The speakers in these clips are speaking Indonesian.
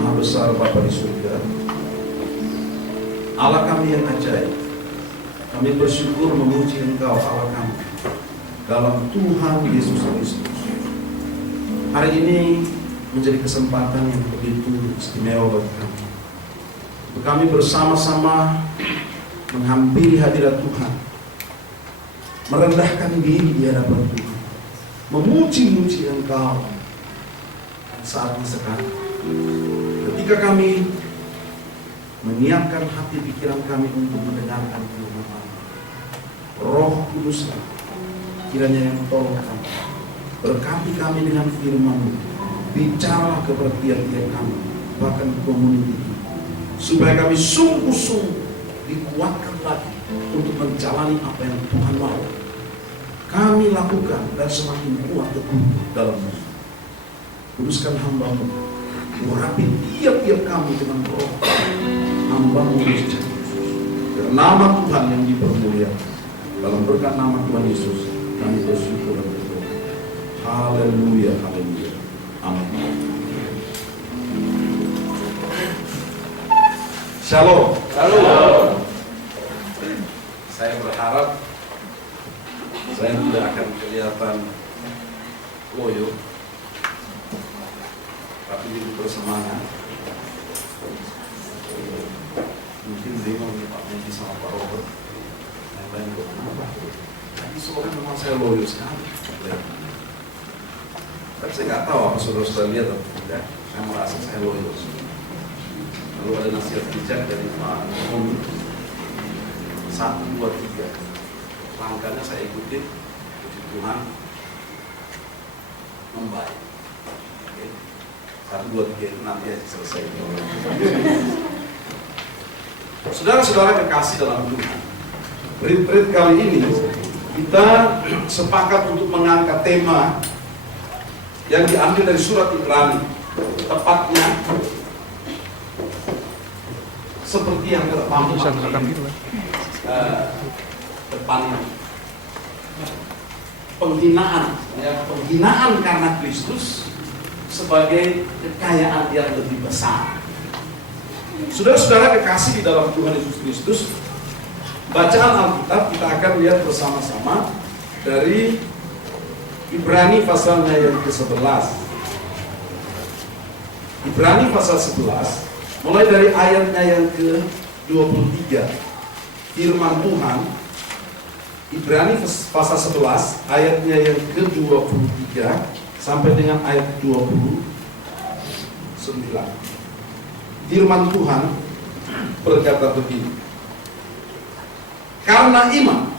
Maha Besar Bapa di surga, Allah kami yang ajaib, kami bersyukur memuji Engkau Allah kami dalam Tuhan Yesus Kristus. Hari ini menjadi kesempatan yang begitu istimewa bagi kami. Kami bersama-sama menghampiri hadirat Tuhan, merendahkan diri di hadapan Tuhan, memuji-muji Engkau. Saatnya sekarang, ketika kami menyiapkan hati pikiran kami untuk mendengarkan firman-Mu, Roh Kudus kiranya yang tolong kami, berkati kami dengan firman-Mu, bicaralah kepada tiap-tiap kami, bahkan komuniti ini, supaya kami sungguh-sungguh dikuatkan lagi untuk menjalani apa yang Tuhan mau kami lakukan dan semakin kuat teguh dalam-Mu. Kuduskan hamba-Mu, urapi tiap-tiap kami dengan roh hamba-Mu Yesus. Biar nama Tuhan yang dipermuliakan. Dalam berkat nama Tuhan Yesus kami bersyukur dan berdoa. Haleluya, haleluya, amin. Shalom. Shalom. Saya berharap saya tidak akan kelihatan loyo, tapi itu bersemangat. Mungkin bingung nih Pak Medi sama Pak Robert, yang lain kok kenapa? Tadi sore memang saya loyo sekali. Tapi saya nggak tahu apa saudara-saudara lihat atau tidak. Saya merasa saya loyo. Lalu ada nasihat bijak dari Pak Om 1, 2, 3. Langkahnya saya ikutin, puji Tuhan, membaik. Oke. 1, 2, 3 itu nanti aja selesai. Saudara-saudara kekasih dalam Tuhan, Rit kali ini kita sepakat untuk mengangkat tema yang diambil dari surat Ibrani, tepatnya seperti yang terpampang depannya, penghinaan karena Kristus sebagai kekayaan yang lebih besar. Saudara-saudara kekasih di dalam Tuhan Yesus Kristus, bacaan Alkitab kita akan lihat bersama-sama dari Ibrani pasalnya yang ke-11. Ibrani pasal 11, mulai dari ayatnya yang ke-23. Firman Tuhan, Ibrani pasal 11, ayatnya yang ke-23 sampai dengan ayat 29. Firman Tuhan berkata begini, karena iman,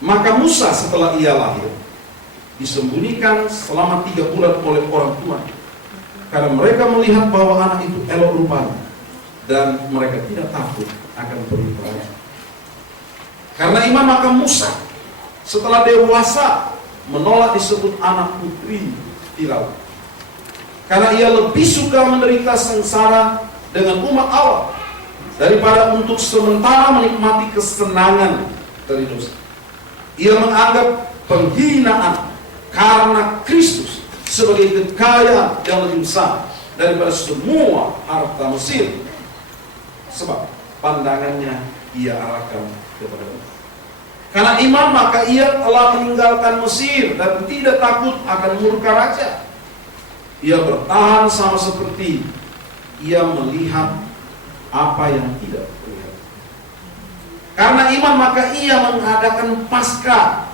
maka Musa setelah ia lahir disembunyikan selama 3 bulan oleh orang tua, karena mereka melihat bahwa anak itu elok rupanya, dan mereka tidak takut akan perintah. Karena iman maka Musa setelah dewasa menolak disebut anak putri Firaun, karena ia lebih suka menderita sengsara dengan umat Allah daripada untuk sementara menikmati kesenangan dari dosa. Ia menganggap penghinaan karena Kristus sebagai kekayaan yang lebih besar daripada semua harta Mesir, sebab pandangannya ia arahkan kepada Allah. Karena iman maka ia telah meninggalkan Mesir dan tidak takut akan murka raja. Ia bertahan sama seperti ia melihat apa yang tidak terlihat. Karena iman maka ia mengadakan Paskah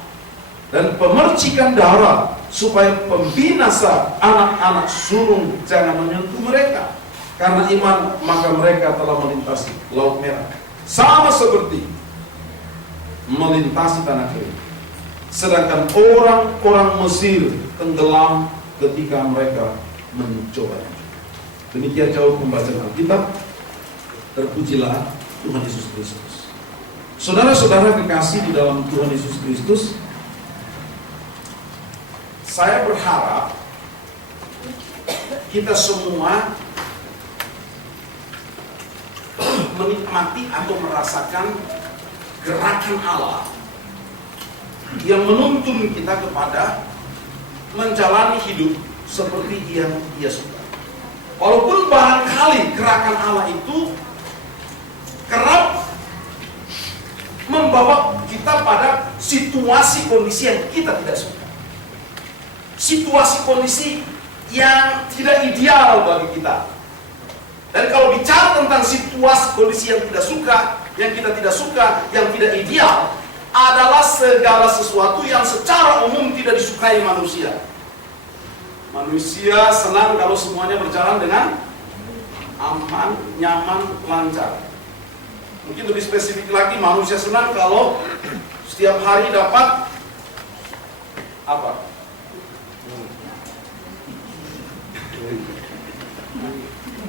dan pemercikan darah supaya pembinasa anak-anak sulung jangan menyentuh mereka. Karena iman maka mereka telah melintasi Laut Merah, sama seperti melintasi tanah kering. Sedangkan orang-orang Mesir tenggelam ketika mereka mencoba. Demikian jauh pembacaan Alkitab. Terpujilah Tuhan Yesus Kristus. Saudara-saudara kekasih di dalam Tuhan Yesus Kristus, saya berharap kita semua menikmati atau merasakan gerakan Allah yang menuntun kita kepada menjalani hidup seperti yang Ia suka. Walaupun barangkali gerakan Allah itu kerap membawa kita pada situasi kondisi yang kita tidak suka. Situasi kondisi yang tidak ideal bagi kita. Dan kalau bicara tentang situasi kondisi yang tidak suka, yang kita tidak suka, yang tidak ideal, adalah segala sesuatu yang secara umum tidak disukai manusia. Manusia senang kalau semuanya berjalan dengan aman, nyaman, lancar. Mungkin lebih spesifik lagi, manusia senang kalau setiap hari dapat apa?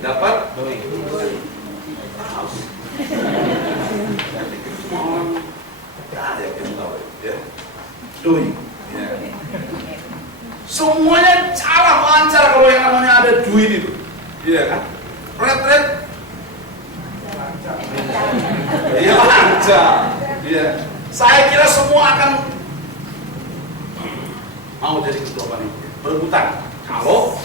Dapat doi. Semua orang ada yang tahu ya. Doi. Ya. Semuanya cara lancar kalau yang namanya ada duit itu. Iya kan? Red. Iya lancar. Iya. Saya kira semua akan mau jadi ketua panitia. Berebutan. Kalau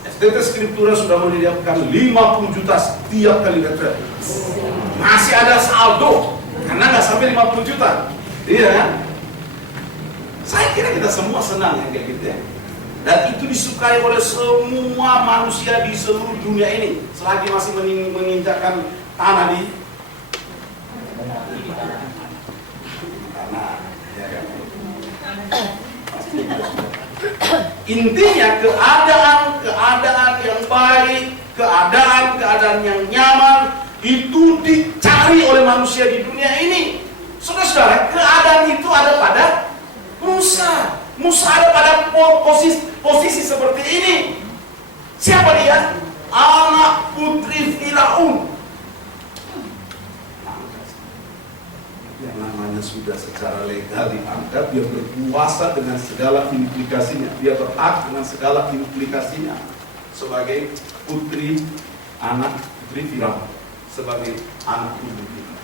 STT Skriptura sudah menyediakan 50 juta setiap kali retret. Masih ada saldo karena nggak sampai 50 juta. Iya kan? Saya kira kita semua senang yang kayak gitu ya. Dan itu disukai oleh semua manusia di seluruh dunia ini selagi masih menginjakkan tanah di tanah. Ya kan? Intinya keadaan yang baik, keadaan yang nyaman itu dicari oleh manusia di dunia ini. Saudara-saudara, keadaan itu ada pada Musa. Musa ada pada posisi seperti ini. Siapa dia? Anak putri Firaun. Yang namanya sudah secara legal diangkat, dia berkuasa dengan segala implikasinya, dia berhak dengan segala implikasinya sebagai anak putri Firaun, sebagai anak putri Firaun.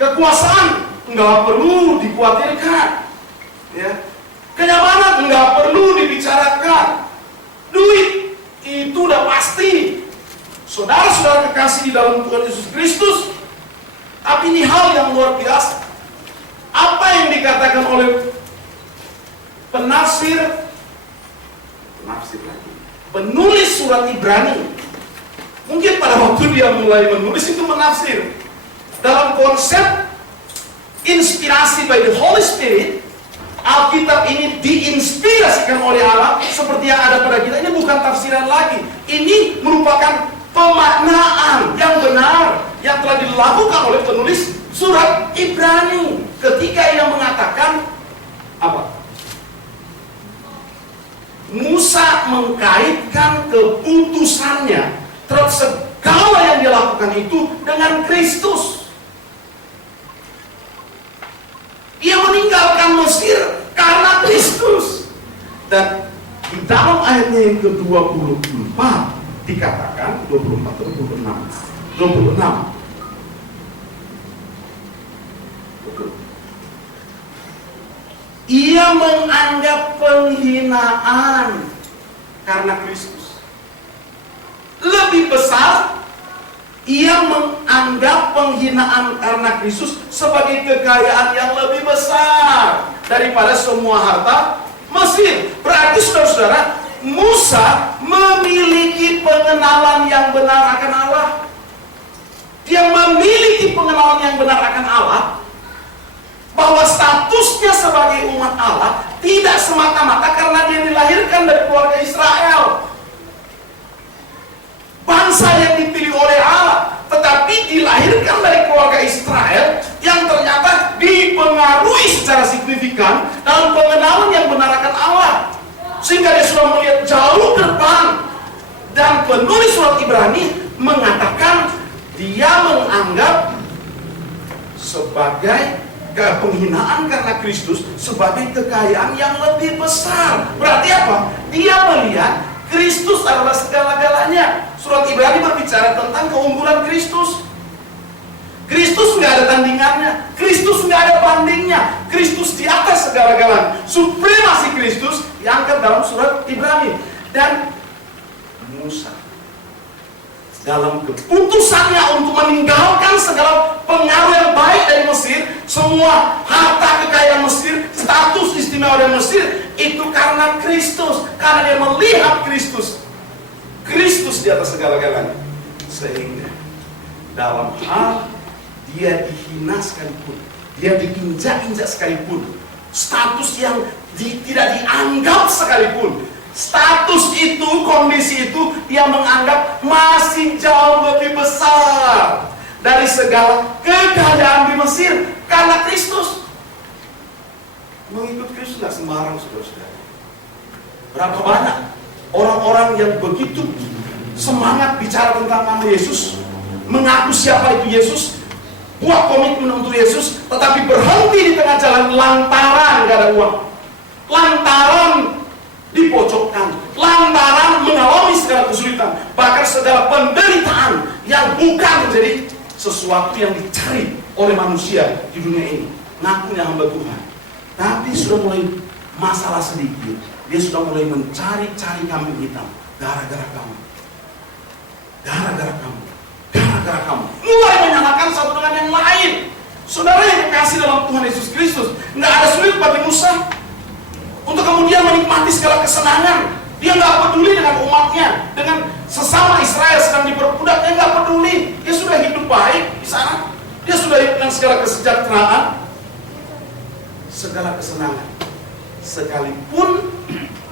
Kekuasaan enggak perlu dikhawatirkan, ya. Kenyamanan enggak perlu dibicarakan. Duit itu udah pasti. Saudara-saudara kekasih di dalam Tuhan Yesus Kristus. Tapi ini hal yang luar biasa. Apa yang dikatakan oleh penulis surat Ibrani. Mungkin pada waktu dia mulai menulis itu menafsir. Dalam konsep inspirasi by the Holy Spirit, Alkitab ini diinspirasikan oleh Allah seperti yang ada pada kita. Ini bukan tafsiran lagi. Ini merupakan pemaknaan yang benar yang telah dilakukan oleh penulis surat Ibrani ketika ia mengatakan apa? Musa mengkaitkan keputusannya terhadap segala yang dia lakukan itu dengan Kristus. Ia meninggalkan Mesir karena Kristus. Dan di dalam ayatnya yang ke-24 dikatakan 24 atau 26. Ia menganggap penghinaan karena Kristus lebih besar. Ia menganggap penghinaan karena Kristus sebagai kekayaan yang lebih besar daripada semua harta Mesir. Berarti saudara-saudara, Musa memiliki pengenalan yang benar akan Allah. Dia memiliki pengenalan yang benar akan Allah, bahwa statusnya sebagai umat Allah tidak semata-mata karena dia dilahirkan dari keluarga Israel, bangsa yang dipilih oleh Allah, tetapi dilahirkan dari keluarga Israel yang ternyata dipengaruhi secara signifikan dalam pengenalan yang benar akan Allah, sehingga dia sudah melihat jauh ke depan. Dan penulis surat Ibrani mengatakan dia menganggap sebagai penghinaan karena Kristus sebagai kekayaan yang lebih besar. Berarti apa? Dia melihat Kristus adalah segala-galanya. Surat Ibrani berbicara tentang keunggulan Kristus. Kristus nggak ada tandingannya. Kristus nggak ada bandingnya. Kristus di atas segala-galanya. Supremasi Kristus diangkat dalam surat Ibrani. Dan Musa dalam keputusannya untuk meninggalkan segala pengaruh yang baik dari Mesir, semua harta kekayaan Mesir, status istimewa dari Mesir, itu karena Kristus, karena dia melihat Kristus di atas segala-galanya. Sehingga dalam hal dia dihina sekalipun, dia diinjak-injak sekalipun, status yang tidak dianggap sekalipun, status itu, kondisi itu, dia menganggap masih jauh lebih besar dari segala kekayaan di Mesir karena Kristus. Mengikut Kristus tidak sembarang, saudara-saudara. Berapa banyak orang-orang yang begitu semangat bicara tentang nama Yesus, mengaku siapa itu Yesus, buat komitmen untuk Yesus, tetapi berhenti di tengah jalan lantaran gak ada uang, lantaran dipojokkan, lantaran mengalami segala kesulitan, bahkan segala penderitaan yang bukan menjadi sesuatu yang dicari oleh manusia di dunia ini. Ngakunya hamba Tuhan, tapi sudah mulai masalah sedikit, dia sudah mulai mencari-cari kambing hitam. Gara-gara kamu, gara-gara kamu, mulai menyalahkan satu dengan yang lain. Saudara yang dikasih dalam Tuhan Yesus Kristus, nggak ada sulit bagi Musa untuk kemudian menikmati segala kesenangan. Dia nggak peduli dengan umatnya, dengan sesama Israel sedang diperbudak, dia nggak peduli. Dia sudah hidup baik di sana, dia sudah hidup dengan segala kesejahteraan, segala kesenangan, sekalipun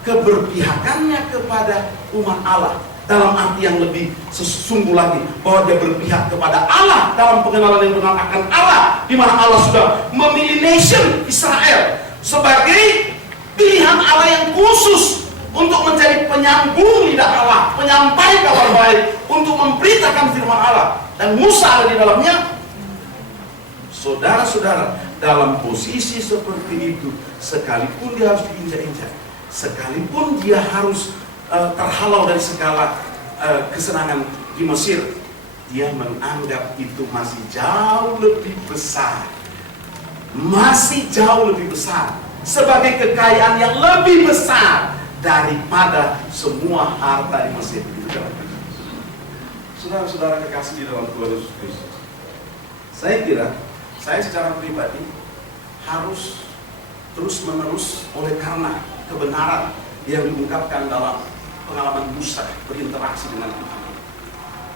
keberpihakannya kepada umat Allah dalam arti yang lebih sesungguh lagi, bahwa dia berpihak kepada Allah dalam pengenalan yang benar akan Allah, di mana Allah sudah memilih nation Israel sebagai pilihan Allah yang khusus untuk menjadi penyambung lidah Allah, penyampai kabar baik, untuk memberitakan firman Allah. Dan Musa ada di dalamnya. Saudara-saudara, dalam posisi seperti itu, sekalipun dia harus diinjak-injak, sekalipun dia harus terhalau dari segala kesenangan di Mesir, dia menganggap itu masih jauh lebih besar, masih jauh lebih besar, sebagai kekayaan yang lebih besar daripada semua harta di Mesir. Saudara-saudara kekasih di dalam Tuhan Yesus Kristus, saya kira saya secara pribadi harus terus-menerus, oleh karena kebenaran yang diungkapkan dalam pengalaman Musa berinteraksi dengan Tuhan,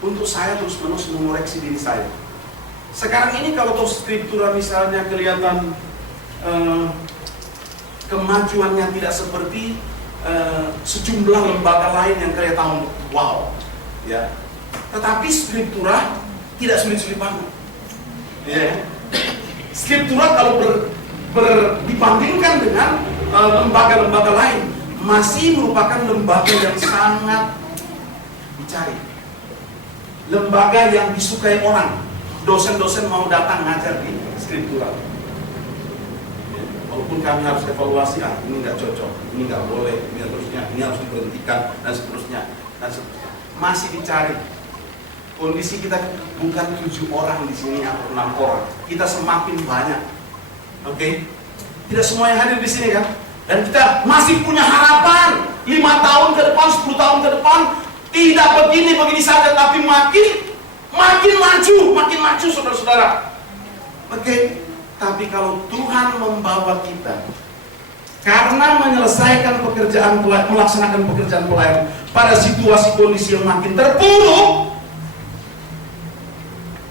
untuk saya terus-menerus mengoreksi diri saya. Sekarang ini kalau toh skriptura misalnya kelihatan kemajuannya tidak seperti sejumlah lembaga lain yang kelihatan wow, ya. Tetapi skriptura tidak sulit-sulit banget, ya. Skriptura kalau dibandingkan dengan lembaga-lembaga lain, masih merupakan lembaga yang sangat dicari, lembaga yang disukai orang. Dosen-dosen mau datang ngajar di skriptura. Walaupun kami harus evaluasi, ini nggak cocok, ini nggak boleh, ini terusnya, ini harus diberhentikan, dan seterusnya, masih dicari. Kondisi kita bukan 7 orang di sini atau 6 orang, kita semakin banyak, oke? Tidak semua yang hadir di sini kan, dan kita masih punya harapan 5 tahun ke depan, 10 tahun ke depan, tidak begini saja, tapi makin maju, saudara-saudara, oke? Tapi kalau Tuhan membawa kita karena menyelesaikan pekerjaan, melaksanakan pekerjaan pelayanan pada situasi kondisi yang makin terpuruk,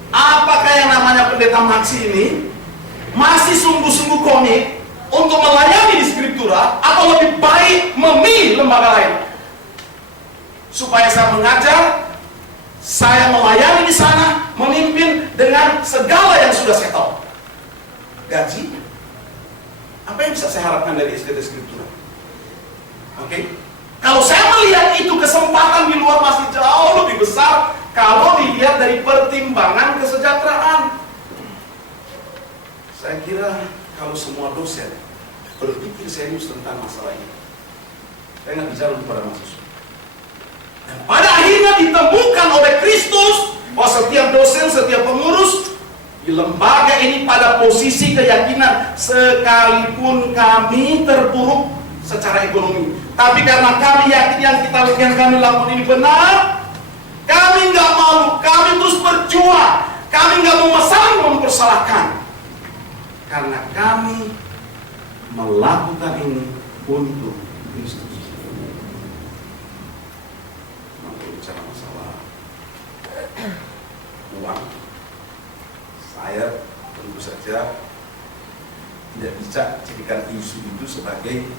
apakah yang namanya pendeta Maksi ini masih sungguh-sungguh komit untuk melayani di skriptura, atau lebih baik memilih lembaga lain supaya saya mengajar, saya melayani di sana, memimpin dengan segala yang sudah saya tahu? Gaji, apa yang bisa saya harapkan dari SDT Skriptura? Oke? Kalau saya melihat itu kesempatan di luar masih jauh lebih besar kalau dilihat dari pertimbangan kesejahteraan. Saya kira kalau semua dosen berpikir serius tentang masalah ini, saya nggak bicara kepada mahasiswa. Dan pada akhirnya ditemukan oleh Kristus bahwa setiap dosen, setiap pengurus di lembaga ini pada posisi keyakinan, sekalipun kami terpuruk secara ekonomi, Tapi karena kami yakin yang kami lakukan ini benar, kami nggak malu, kami terus berjuang, kami nggak mau saling mempersalahkan, karena kami melakukan ini untuk Kristus. Kalau bicara masalah uang, saya tentu saja tidak bisa jadikan isu itu sebagai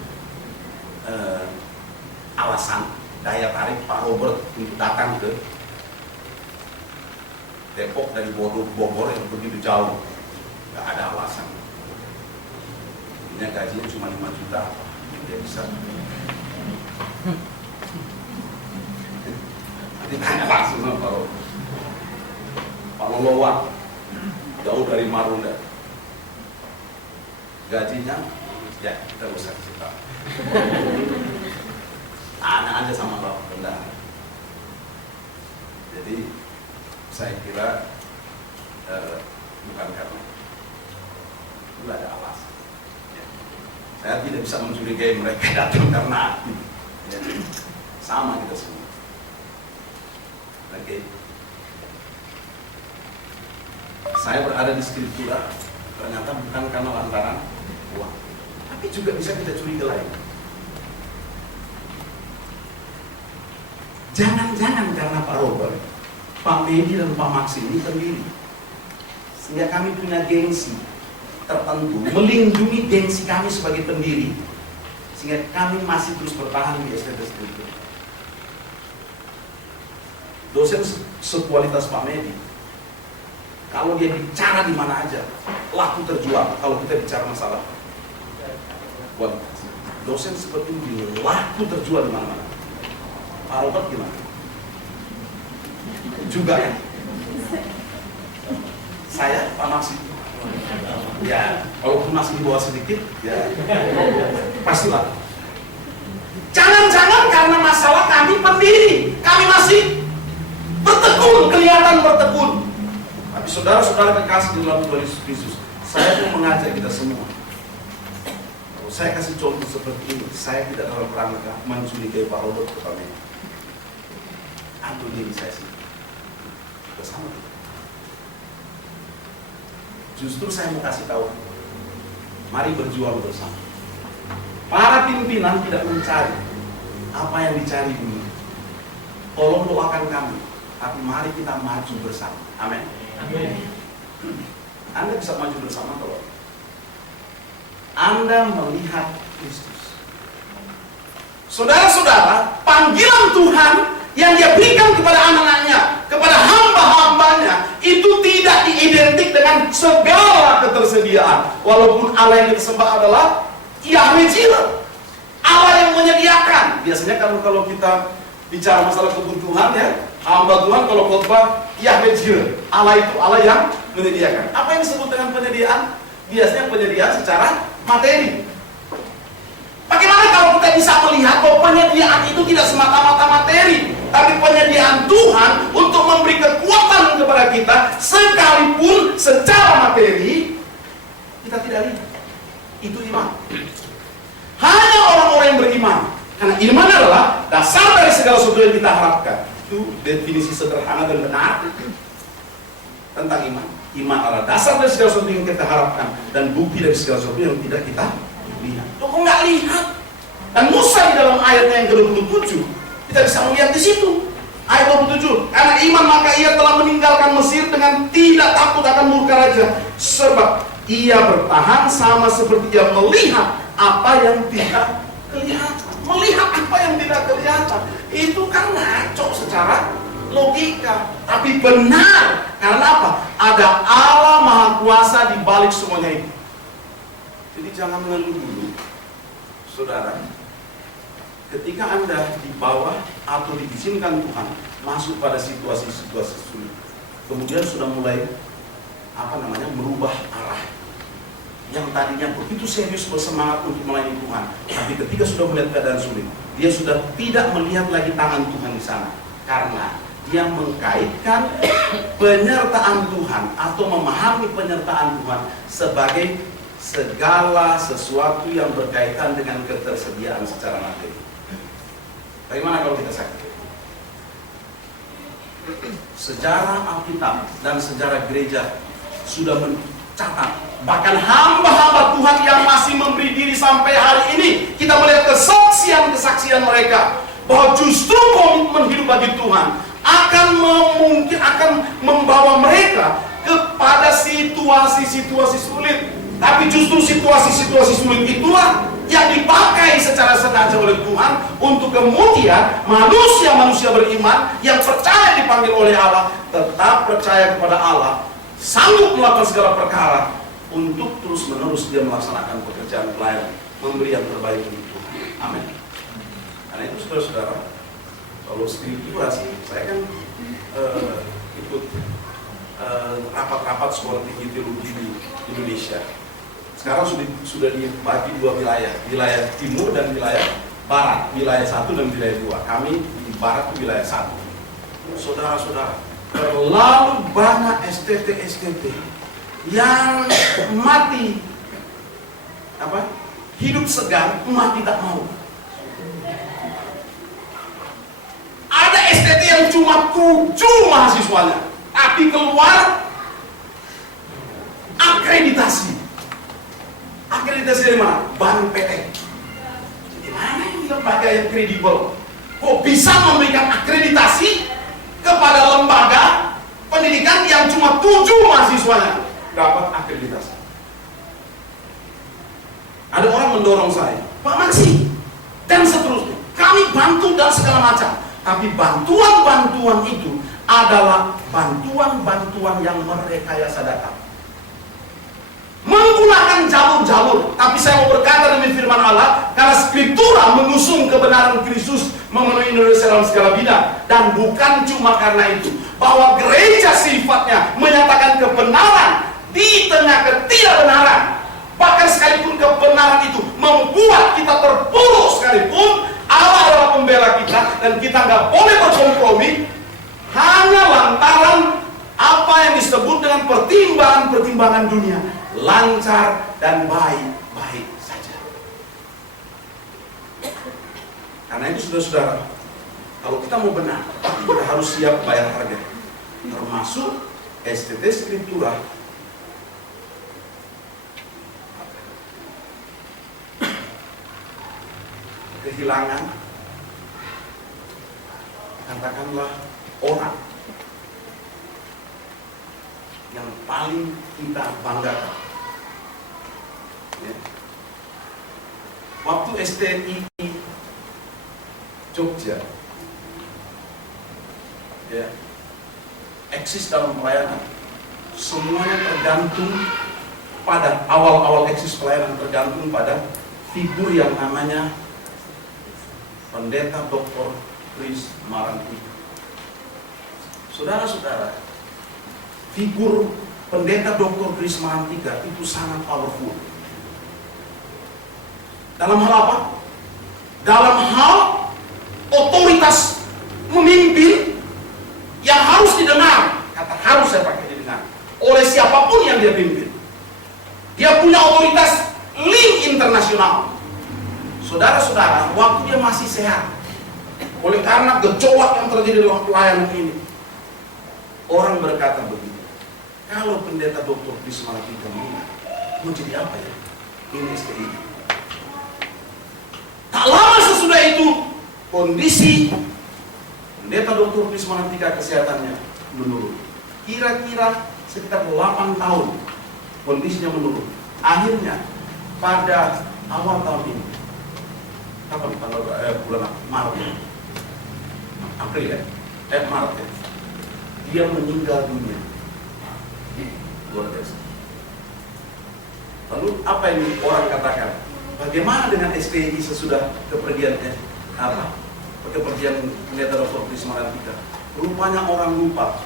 alasan daya tarik Pak Robert untuk datang ke Depok dari Bogor yang begitu jauh. Nggak ada alasan. Ini gajinya cuma 5 juta, dia bisa. Nanti tanya langsung sama Pak Robert. Pak Lolowan, jauh dari Marunda. Gajinya, ya kita usah cerita. Anak aja sama Bapak Bendahara. Jadi saya kira bukan karena itu ada alasan. Ya. Saya tidak bisa mencurigai mereka datang karena ya. Sama kita semua. Oke. Saya berada di Skriptura ternyata bukan karena lantaran uang, tapi juga bisa kita curiga lain. Jangan-jangan karena Pak Robert, Pak Medi dan Pak Maksi ini pendiri, sehingga kami punya gengsi tertentu, melindungi gengsi kami sebagai pendiri, sehingga kami masih terus bertahan di STT itu. Dosen sekualitas Pak Medi, kalau dia bicara di mana aja, laku terjual. Kalau kita bicara masalah kualitas, dosen seperti ini laku terjual di mana-mana. Pak Robert gimana? Juga ya? Saya, Pak Maksi. Ya, walaupun masih di bawah sedikit, ya pastilah. Jangan-jangan karena masalah kami pendiri, kami masih bertekun, kelihatan bertekun. Tapi saudara-saudara kekasih di dalam Tuhan Yesus Kristus, saya mau mengajak kita semua. Kalau saya kasih contoh seperti ini, saya tidak dalam rangka mencurigai Pak Robert pertama. Ambil diri saya sih bersama. Justru saya mau kasih tahu, mari berjuang bersama. Para pimpinan tidak mencari apa yang dicari dulu. Tolong doakan kami, tapi mari kita maju bersama. Amin. Amin. Anda bisa maju bersama kalau Anda melihat Kristus. Saudara-saudara, panggilan Tuhan yang dia berikan kepada anak-anaknya, kepada hamba-hambanya, itu tidak diidentik dengan segala ketersediaan. Walaupun Allah yang kita sembah adalah Yahweh Jireh, Allah yang menyediakan. Biasanya kalau kita bicara masalah kebutuhan ya, hamba Tuhan kalau khotbah Yahweh Jireh, Allah itu Allah yang menyediakan. Apa yang disebut dengan penyediaan? Biasanya penyediaan secara materi. Bagaimana kalau kita bisa melihat bahwa penyediaan itu tidak semata-mata materi, tapi penyediaan Tuhan untuk memberi kekuatan kepada kita, sekalipun secara materi kita tidak lihat. Itu iman. Hanya orang-orang yang beriman, karena iman adalah dasar dari segala sesuatu yang kita harapkan. Itu definisi sederhana dan benar tentang iman. Iman adalah dasar dari segala sesuatu yang kita harapkan dan bukti dari segala sesuatu yang tidak kita lihat. Kok nggak lihat? Dan Musa di dalam ayatnya yang ke-27 kita bisa melihat di situ. Ayat 27, karena iman maka ia telah meninggalkan Mesir dengan tidak takut akan murka raja, sebab ia bertahan sama seperti ia melihat apa yang tidak kelihatan. Melihat apa yang tidak kelihatan itu kan ngaco secara logika, tapi benar. Karena apa? Ada Allah Maha Kuasa di balik semuanya itu. Jadi jangan mengeluh dulu, saudara. Ketika Anda di bawah atau diizinkan Tuhan masuk pada situasi-situasi sulit, kemudian sudah mulai merubah arah. Yang tadinya begitu serius bersemangat untuk melayani Tuhan, tapi ketika sudah melihat keadaan sulit, dia sudah tidak melihat lagi tangan Tuhan di sana, karena dia mengkaitkan penyertaan Tuhan atau memahami penyertaan Tuhan sebagai segala sesuatu yang berkaitan dengan ketersediaan secara materi. Bagaimana kalau kita sakit? Sejarah Alkitab dan sejarah gereja sudah mencatat, bahkan hamba-hamba Tuhan yang masih memberi diri sampai hari ini, kita melihat kesaksian mereka bahwa justru komitmen hidup bagi Tuhan akan membawa mereka kepada situasi-situasi sulit. Tapi justru situasi-situasi sulit itulah yang dipakai secara sengaja oleh Tuhan untuk kemudian manusia-manusia beriman yang percaya dipanggil oleh Allah, tetap percaya kepada Allah, sanggup melakukan segala perkara untuk terus-menerus dia melaksanakan pekerjaan pelayanan, memberi yang terbaik untuk Tuhan. Amin. Karena itu saudara-saudara, kalau skriptura sih, saya kan ikut rapat-rapat sekolah tinggi teologi di Indonesia. Sekarang sudah dibagi dua wilayah timur dan wilayah barat, wilayah 1 dan wilayah 2. Kami di barat itu wilayah 1. Saudara-saudara, terlalu banyak STT yang mati hidup segan, mati tak mau. Ada STT yang cuma 7 mahasiswanya, tapi keluar akreditasi. Akreditasi dari mana? Bank PT. Gimana ini lembaga yang kredibel? Kok bisa memberikan akreditasi kepada lembaga pendidikan yang cuma 7 mahasiswanya dapat akreditasi? Ada orang mendorong saya, Pak Maksi, dan seterusnya. Kami bantu dan segala macam. Tapi bantuan-bantuan itu adalah bantuan-bantuan yang merekayasa data, menggunakan jalur-jalur. Tapi saya mau berkata demi firman Allah, karena Skriptura mengusung kebenaran Kristus memenuhi Indonesia dalam segala bidang, dan bukan cuma karena itu, bahwa gereja sifatnya menyatakan kebenaran di tengah ketidakbenaran. Bahkan sekalipun kebenaran itu membuat kita terpuruk sekalipun, Allah adalah pembela kita dan kita nggak boleh berkompromi hanya lantaran apa yang disebut dengan pertimbangan dunia, lancar dan baik-baik saja. Karena itu saudara-saudara, kalau kita mau benar, kita harus siap bayar harga, termasuk STT Skriptura. Kehilangan, katakanlah, orang yang paling kita banggakan. Ya. Waktu STI Jogja, ya, eksis dalam pelayanan, semuanya tergantung pada awal-awal eksis pelayanan, tergantung pada figur yang namanya Pendeta Dr. Kris Marantika. Saudara-saudara, figur Pendeta Dr. Kris Marantika itu sangat powerful. Dalam hal apa? Dalam hal otoritas memimpin yang harus didengar. Kata harus saya pakai didengar oleh siapapun yang dia pimpin. Dia punya otoritas link internasional. Saudara-saudara, waktu dia masih sehat, oleh karena gejolak yang terjadi dalam pelayanan ini, orang berkata begitu, kalau Pendeta Dr. Kris Marantika mau jadi apa ya? Ini STI. Tak lama sesudah itu, kondisi Pendeta Dr. Kris Marantika kesehatannya menurun. Kira-kira sekitar 8 tahun kondisinya menurun. Akhirnya pada awal tahun ini, kapan bulan Maret ya? April ya? Maret ya? Dia meninggal dunia. Luar biasa. Lalu apa yang orang katakan? Bagaimana dengan STI sesudah kepergian Pendeta Dr. Kris Marantika? Rupanya orang lupa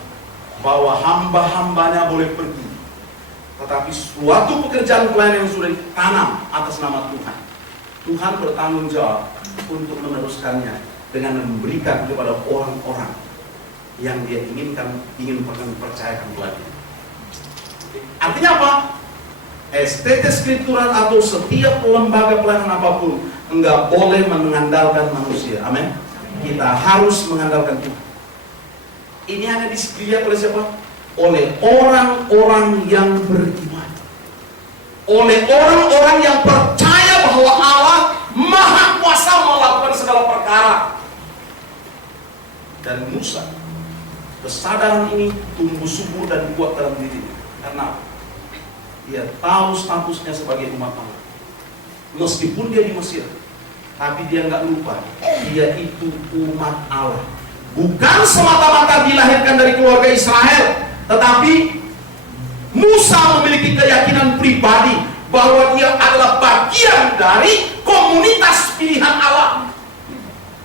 bahwa hamba-hambanya boleh pergi, tetapi suatu pekerjaan pelayanan yang sudah ditanam atas nama Tuhan, Tuhan bertanggung jawab untuk meneruskannya dengan memberikan kepada orang-orang yang dia ingin percayakan lagi. Artinya apa? STT Skriptural atau setiap lembaga pelayanan apapun enggak boleh mengandalkan manusia. Amin. Kita harus mengandalkan Tuhan. Ini hanya dilihat oleh siapa? Oleh orang-orang yang beriman. Oleh orang-orang yang percaya bahwa Allah Maha Kuasa melakukan segala perkara. Dan Musa, kesadaran ini tumbuh subur dan kuat dalam dirinya. Karena dia tahu statusnya sebagai umat Allah. Meskipun dia di Mesir, tapi dia nggak lupa, dia itu umat Allah. Bukan semata-mata dilahirkan dari keluarga Israel, tetapi Musa memiliki keyakinan pribadi bahwa dia adalah bagian dari komunitas pilihan Allah.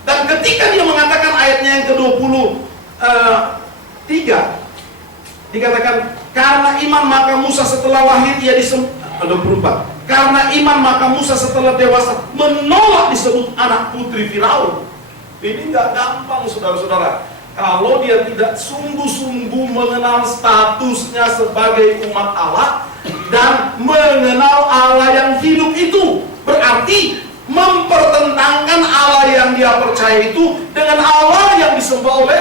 Dan ketika dia mengatakan ayatnya yang ke-23, dikatakan, karena iman maka Musa setelah lahir ia 24. Karena iman maka Musa setelah dewasa menolak disebut anak putri Firaun. Ini nggak gampang, saudara-saudara. Kalau dia tidak sungguh-sungguh mengenal statusnya sebagai umat Allah dan mengenal Allah yang hidup itu, berarti mempertentangkan Allah yang dia percaya itu dengan Allah yang disembah oleh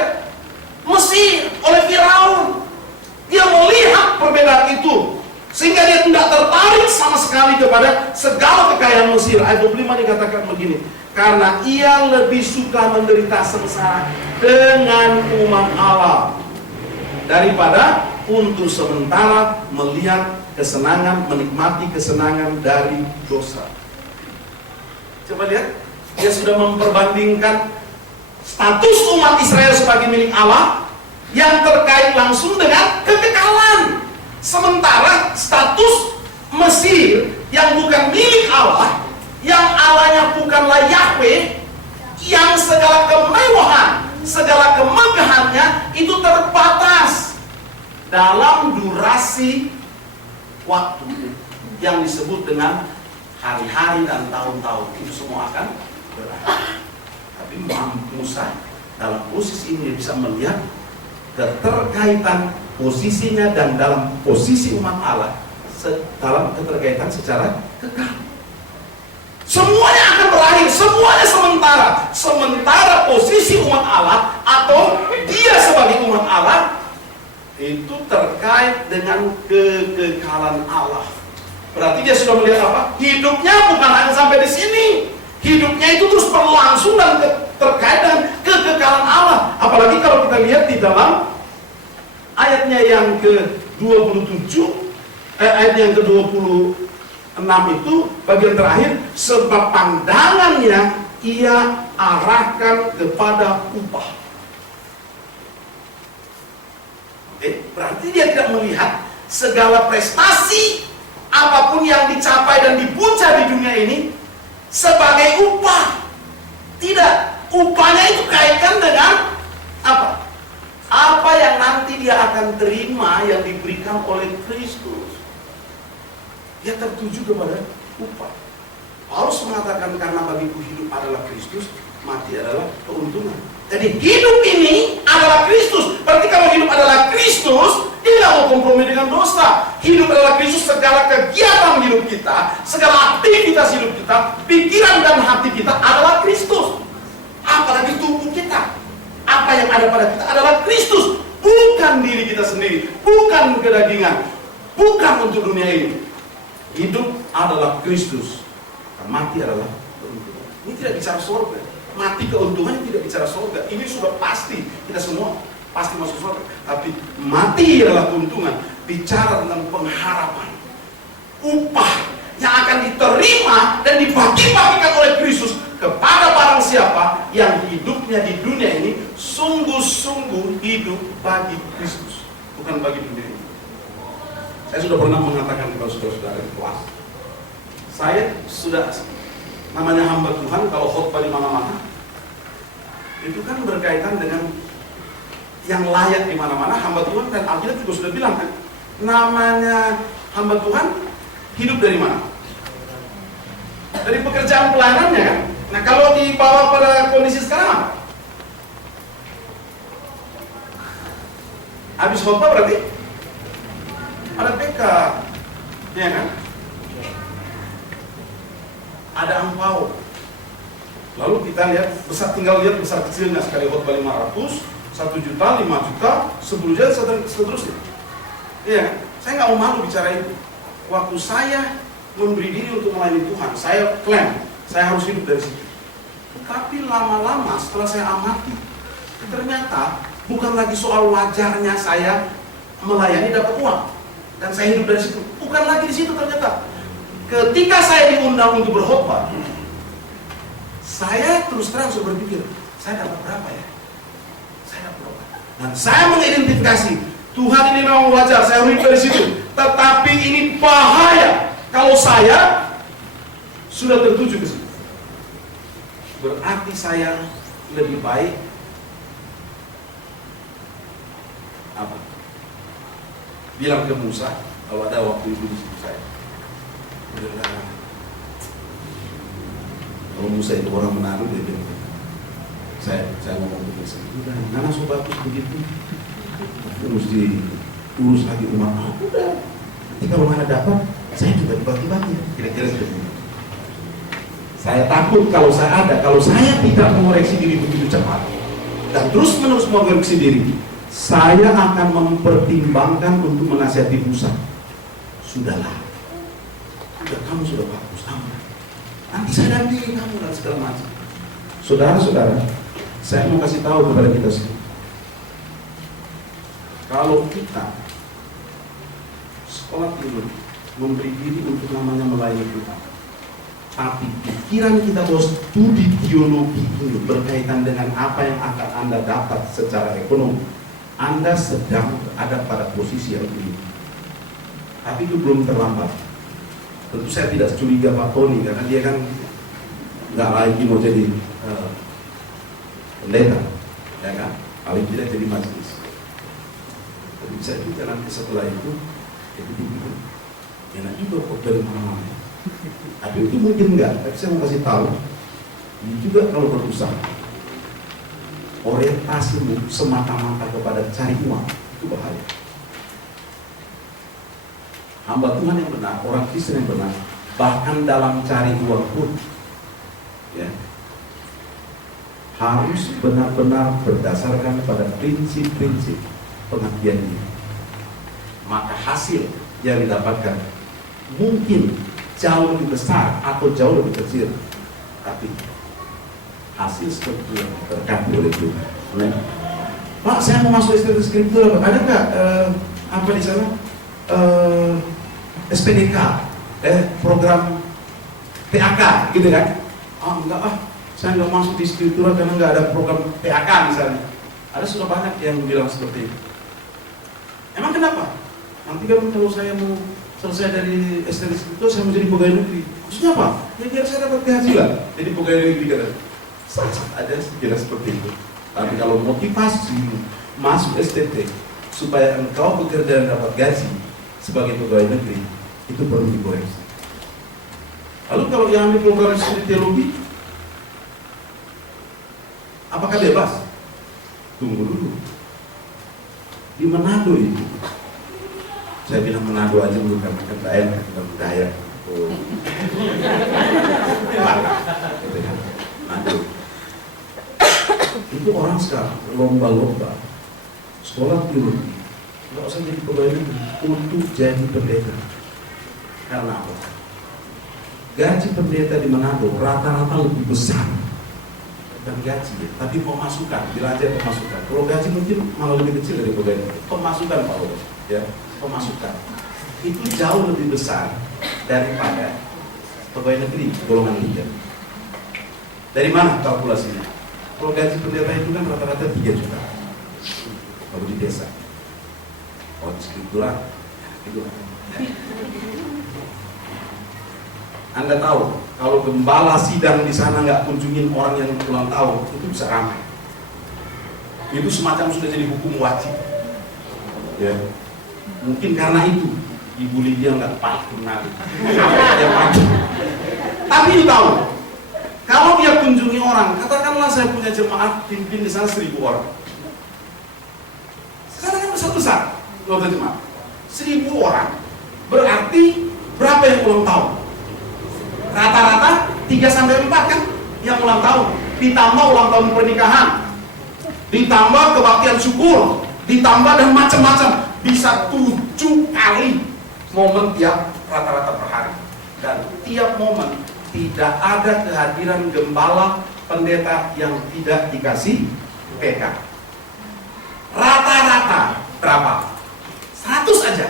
Mesir, oleh Firaun. Dia melihat perbedaan itu, sehingga dia tidak tertarik sama sekali kepada segala kekayaan Mesir. Ayat 25 dikatakan begini, karena ia lebih suka menderita sengsara dengan umat Allah daripada untuk sementara melihat kesenangan, menikmati kesenangan dari dosa. Coba lihat, dia sudah memperbandingkan status umat Israel sebagai milik Allah yang terkait langsung dengan kekekalan. Sementara status Mesir yang bukan milik Allah, yang Allahnya bukanlah Yahweh, yang segala kemewahan, segala kemegahannya itu terbatas dalam durasi waktu yang disebut dengan hari-hari dan tahun-tahun. Itu semua akan berakhir. Tapi Musa dalam posisi ini bisa melihat keterkaitan posisinya dan dalam posisi umat Allah dalam keterkaitan secara kekal. Semuanya akan berakhir, semuanya sementara. Sementara posisi umat Allah atau dia sebagai umat Allah itu terkait dengan kekekalan Allah. Berarti dia sudah melihat apa? Hidupnya bukan hanya sampai di sini. Hidupnya itu terus berlangsung dan terkait dengan kekekalan Allah. Apalagi kalau kita lihat di dalam ayatnya yang ke-27, ayat yang ke-26 itu bagian terakhir, sebab pandangannya ia arahkan kepada upah. Berarti dia tidak melihat segala prestasi apapun yang dicapai dan dipuja di dunia ini sebagai upah. Tidak, upahnya itu kaitkan dengan apa? Apa yang nanti dia akan terima yang diberikan oleh Kristus. Dia tertuju kepada upah. Paulus mengatakan, karena bagiku hidup adalah Kristus, mati adalah keuntungan. Jadi hidup ini adalah Kristus. Berarti kalau hidup adalah Kristus, dia tidak mau kompromi dengan dosa. Hidup adalah Kristus, segala kegiatan hidup kita, segala aktivitas hidup kita, pikiran dan hati kita adalah Kristus. Apalagi tubuh kita, apa yang ada pada kita adalah Kristus, bukan diri kita sendiri, bukan kedagingan, bukan untuk dunia ini. Hidup adalah Kristus, mati adalah keuntungan. Ini tidak bicara surga. Mati keuntungannya tidak bicara surga. Ini sudah pasti, kita semua pasti masuk surga. Tapi mati adalah keuntungan, bicara tentang pengharapan, upah yang akan diterima dan dibagi-bagikan oleh Kristus kepada barang siapa yang hidupnya di dunia ini sungguh-sungguh hidup bagi Kristus, bukan bagi dunia ini. Saya sudah pernah mengatakan kepada saudara-saudara di kelas, saya sudah namanya hamba Tuhan, kalau khotbah di mana-mana itu kan berkaitan dengan yang layak di mana-mana. Hamba Tuhan dan Alkitab juga sudah bilang kan, namanya hamba Tuhan hidup dari mana? Dari pekerjaan pelayanannya kan. Nah, kalau dibawa pada kondisi sekarang apa? Habis khotbah berarti ada PK, ya kan? Ada angpau, Lalu kita lihat tinggal lihat besar kecilnya, sekali khotbah 500, 1 juta, 5 juta, 10 juta, seterusnya. Iya, saya nggak mau malu bicara itu. Waktu saya memberi diri untuk melayani Tuhan, saya klaim, saya harus hidup dari situ. Tapi lama-lama setelah saya amati, ternyata bukan lagi soal wajarnya saya melayani dapat uang dan saya hidup dari situ. Bukan lagi di situ ternyata. Ketika saya diundang untuk berkhotbah, saya terus terang sudah berpikir, saya dapat berapa ya? Saya dapat berapa? Dan saya mengidentifikasi, Tuhan ini memang wajar, saya hidup dari situ. Tetapi ini bahaya kalau saya sudah tertuju ke situ. Berarti saya lebih baik apa? Bilang ke Musa, kalau ada waktu itu di situ saya. Kalau Musa itu orang Manado, dia bilang, saya ngomong begitu, udah, nana so bagus begitu, terus diurus lagi rumah, udah, nanti kalau mana dapat, saya juga dibagi-bagi, kira-kira seperti itu. Saya takut kalau saya tidak mengoreksi diri begitu cepat, dan terus menerus mengoreksi diri, saya akan mempertimbangkan untuk menasihati Musa. Sudahlah, kamu sudah bagus, nanti saya dampingi kamu dan segala macam. Saudara-saudara, saya mau kasih tahu kepada kita semua, kalau kita sekolah tinggi memberi diri untuk namanya melayani Tuhan, tapi pikiran kita bahwa studi teologi ini berkaitan dengan apa yang akan Anda dapat secara ekonomi, Anda sedang ada pada posisi yang tinggi. Tapi itu belum terlambat. Tentu saya tidak curiga Pak Tony, karena dia kan nggak lagi mau jadi pendeta, ya kan? Paling tidak jadi majelis. Tapi bisa juga nanti setelah itu, jadi dibilang, enak juga kok dari mana-mana. Tapi itu mungkin enggak. Tapi saya mau kasih tahu, ini juga kalau berusaha, orientasimu semata-mata kepada cari uang itu bahaya. Hamba Tuhan yang benar, orang Kristen yang benar, bahkan dalam cari uang pun, ya, harus benar-benar berdasarkan pada prinsip-prinsip pengabdian ini. Maka hasil yang didapatkan mungkin jauh lebih besar atau jauh lebih kecil, tapi hasil seperti yang terkait oleh Tuhan. Pak, saya mau masuk skriptur, ada nggak apa di sana? SPDK, program PAK, gitu kan? Enggak saya nggak masuk di skriptura karena nggak ada program PAK misalnya. Ada sudah banyak yang bilang seperti itu. Emang kenapa? Nanti kan kalau saya mau selesai dari S3 itu saya mau jadi pegawai negeri. Maksudnya apa? Ya biar saya dapat penghasilan. Jadi pegawai negeri kan sah-sah aja kira seperti itu. Tapi kalau motivasi masuk STT supaya engkau bekerja dan dapat gaji sebagai pegawai negeri, itu perlu dikoreksi. Lalu kalau yang ambil program studi teologi, apakah bebas? Tunggu dulu. Di Manado itu, saya bilang Manado aja dulu karena kan daerah bukan budaya. Manado. Itu orang sekarang lomba-lomba sekolah teologi, nggak usah jadi pegawai negeri untuk jadi pendeta. Karena apa? Gaji pendeta di Manado rata-rata lebih besar. Bukan gaji ya, tapi pemasukan, belajar pemasukan. Kalau gaji mungkin malah lebih kecil dari pegawai negeri. Pemasukan Pak Lolo, ya, pemasukan itu jauh lebih besar daripada pegawai negeri golongan 3. Dari mana kalkulasinya? Kalau gaji pendeta itu kan rata-rata 3 juta. Kalau di desa, kalau di skriptura, itu. Anda tahu, kalau gembala sidang di sana nggak kunjungin orang yang ulang tahun, itu bisa ramai. Itu semacam sudah jadi hukum wajib. Ya, mungkin karena itu Ibu Lydia nggak pernah. Tapi itu tahu, kalau dia kunjungi orang, katakanlah saya punya jemaat pimpin di sana 1000 orang. Sekarang kan besar-besar, nggak jemaat 1000 orang, berarti berapa yang ulang tahun? Rata-rata 3-4 kan? yang ulang tahun, ditambah ulang tahun pernikahan, ditambah kebaktian syukur, ditambah dan macam-macam. Bisa 7 kali momen tiap rata-rata per hari. Dan tiap momen tidak ada kehadiran gembala pendeta yang tidak dikasih PK. Rata-rata berapa? 100 aja,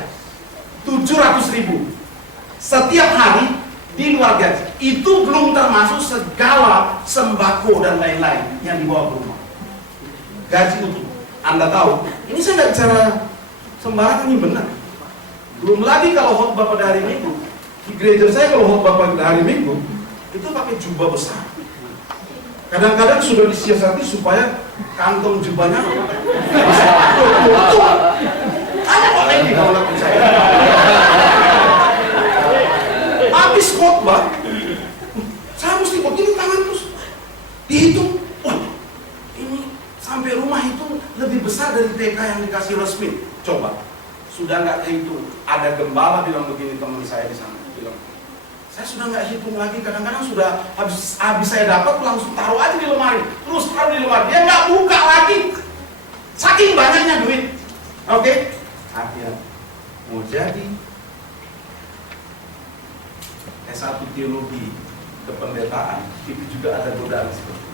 700.000 setiap hari di luar gaji. Itu belum termasuk segala sembako dan lain-lain yang dibawa ke rumah. Gaji utuh. Anda tahu, ini saya nggak bicara sembarangan, ini benar. Belum lagi kalau khotbah pada hari Minggu. Di gereja saya kalau khotbah pada hari Minggu itu pakai jubah besar. Kadang-kadang sudah disiasati supaya kantong jubahnya ada kok lagi kalau nggak percaya. Habis khotbah, saya mesti begini tangan terus dihitung. Wah, ini sampai rumah itu lebih besar dari TK yang dikasih resmi. Coba, sudah nggak hitung. Ada gembala bilang begini, teman saya di sana bilang, saya sudah nggak hitung lagi. Kadang-kadang sudah habis saya dapat langsung taruh aja di lemari, terus taruh di lemari. Dia nggak buka lagi, saking banyaknya duit. Oke, akhirnya mau jadi S1 teologi kependetaan, itu juga ada godaan seperti itu.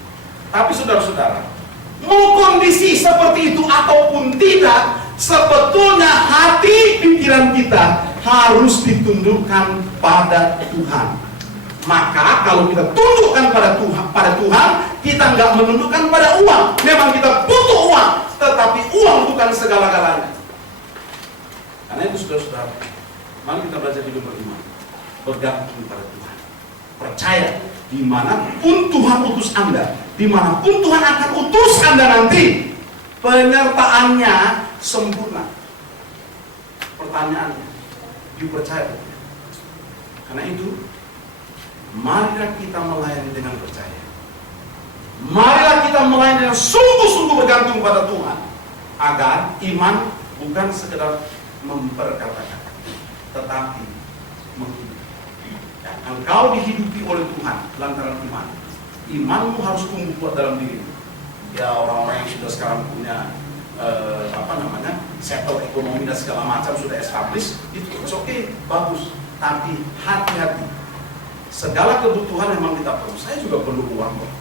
Tapi saudara-saudara, mau kondisi seperti itu ataupun tidak, sebetulnya hati pikiran kita harus ditundukkan pada Tuhan. Maka kalau kita tundukkan pada Tuhan, kita nggak menundukkan pada uang. Memang kita butuh uang, tetapi uang bukan segala-galanya. Karena itu saudara-saudara, mari kita belajar hidup beriman, bergantung pada Tuhan, percaya dimanapun Tuhan utus Anda, dimanapun Tuhan akan utus Anda nanti, penyertaannya sempurna. Pertanyaannya, dipercaya? Karena itu, marilah kita melayani dengan percaya. Marilah kita melayani dengan sungguh-sungguh bergantung pada Tuhan, agar iman bukan sekedar memperkatakan, tetapi menghidupi. Engkau dihidupi oleh Tuhan lantaran iman. Imanmu harus tumbuh kuat dalam dirimu. Ya, orang-orang yang sudah sekarang punya settle ekonomi dan segala macam, sudah establish, itu oke, bagus. Tapi hati-hati. Segala kebutuhan memang kita perlu. Saya juga perlu uang kok.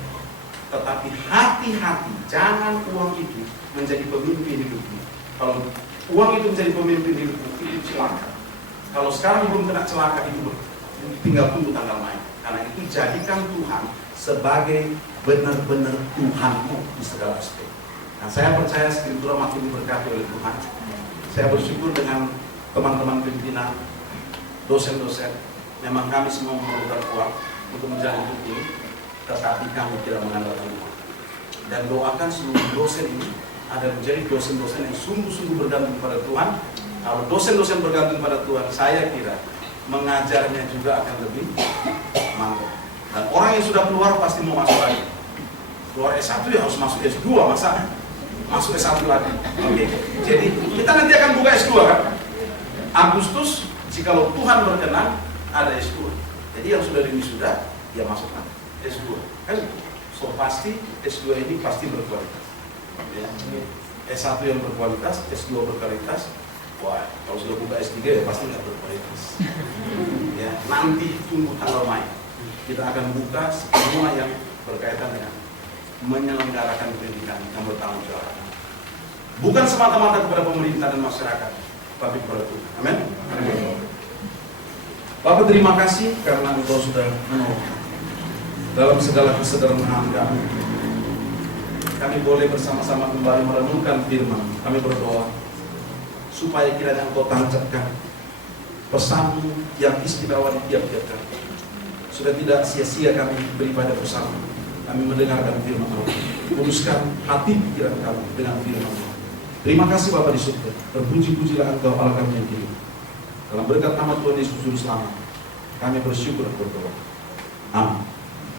Tetapi hati-hati, jangan uang itu menjadi pemimpin hidupmu. Kalau uang itu menjadi pemimpin hidupmu, itu celaka. Kalau sekarang belum kena celaka, itu tinggal tunggu tanggal main. Karena itu jadikan Tuhan sebagai benar-benar Tuhanmu di segala aspek. Nah, saya percaya Skriptura makin diberkati oleh Tuhan. Saya bersyukur dengan teman-teman pimpinan, dosen-dosen. Memang kami semua memerlukan uang untuk menjalani hidup ini, tetapi kami tidak mengandalkan uang. Dan doakan seluruh dosen ini ada menjadi dosen-dosen yang sungguh-sungguh bergantung pada Tuhan. Kalau dosen-dosen bergantung pada Tuhan, saya kira mengajarnya juga akan lebih mantap. Dan orang yang sudah keluar pasti mau masuk lagi. Keluar S1 ya harus masuk S2, masa masuk S1 lagi. Oke. Jadi kita nanti akan buka S2 kan? Agustus, jikalau Tuhan berkenan, ada S2. Jadi yang sudah wisuda, ya masuk lagi S2. Kan? So pasti S2 ini pasti berkualitas. Ya. S1 yang berkualitas, S2 berkualitas. Wah, kalau sudah buka S3 ya pasti nggak berkualitas. Ya, nanti tunggu tanggal main. Kita akan buka semua yang berkaitan dengan menyelenggarakan pendidikan yang bertanggung jawab. Bukan semata-mata kepada pemerintah dan masyarakat, tapi kepada Tuhan. Amin. Bapak terima kasih karena Engkau sudah menolong dalam segala kesederhanaan kami. Kami boleh bersama-sama kembali merenungkan firman. Kami berdoa supaya kiranya Engkau tancapkan pesan-Mu yang istimewa di tiap-tiap kami. Sudah tidak sia-sia kami beribadah bersama. Kami mendengarkan firman Allah. Kuduskan hati pikiran kami dengan firman Allah. Terima kasih Bapa di surga. Terpuji-pujilah Engkau Allah kami yang hidup. Dalam berkat nama Tuhan Yesus Juru Selamat, kami bersyukur dan berdoa. Amin.